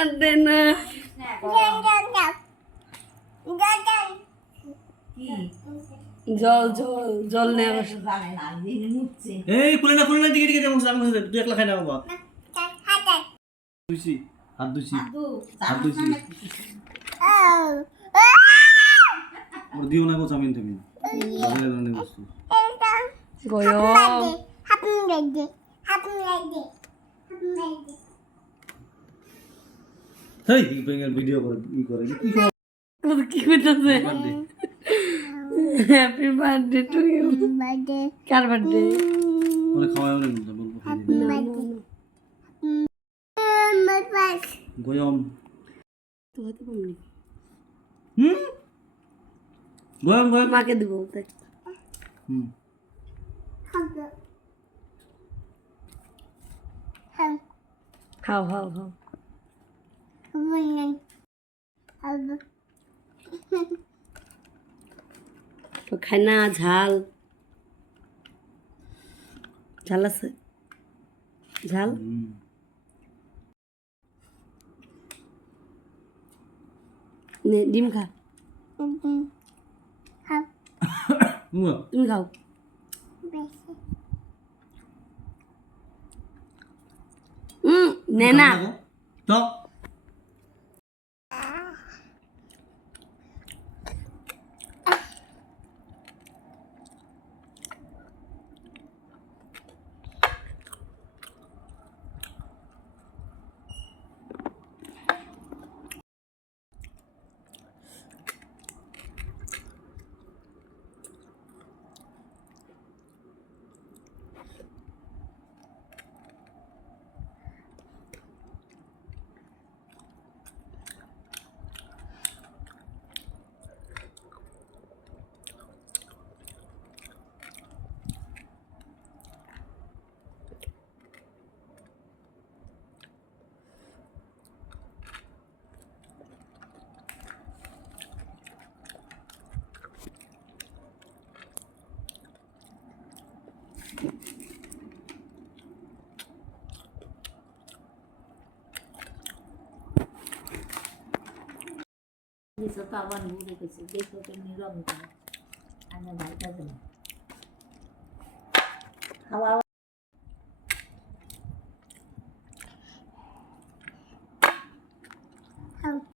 কাঁদে না জল জল জল নেওয়া এই খুলে না দিকে দিকে দেবো আমি তুই একলা খাই না বাবা দুইছি হাত দুইছি হাত দুইছি ওর দিও না গো চামিন তুমি বাজারে ধরনের বস্তু গয়ম হেই বেঙ্গল ভিডিও করে ই করে কি কি করতেছে হ্যাপি বার্থডে টু ইউ কার বার্থডে ওরে খাওয়াও না বলবো গয়ম তো হতে পারবি গয়ম গয়ম মাকে দিব হুম খাও খাও খাও তো খাই না ঝাল ঝাল আছে ঝাল নে ডিম খা তুমি খাও নে না তো Bisa tawan dulu ke sini, besok pemilu kan, anda baca dulu. Awal